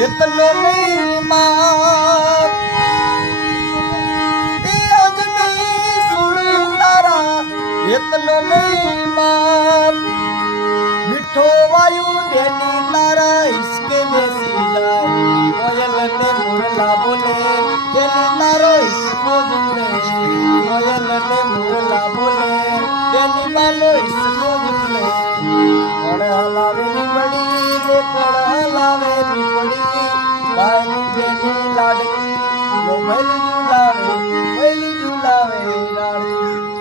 એટલો નહીં માર અજની સુણ તારા એટલો નહીં માર મીઠો વાયુ દેની તારા હિસકે બેસી જાય કોયલ ને મુરલા બોલે દેની તારો હિસકો જુલે કોયલ ને મુરલા બોલે દેની બાલો હિસકો જુલે કોણ હલાવે ની પડી રે કોણ હલાવે ની પડી ભાઈ બેની લાડકી મોબાઈલ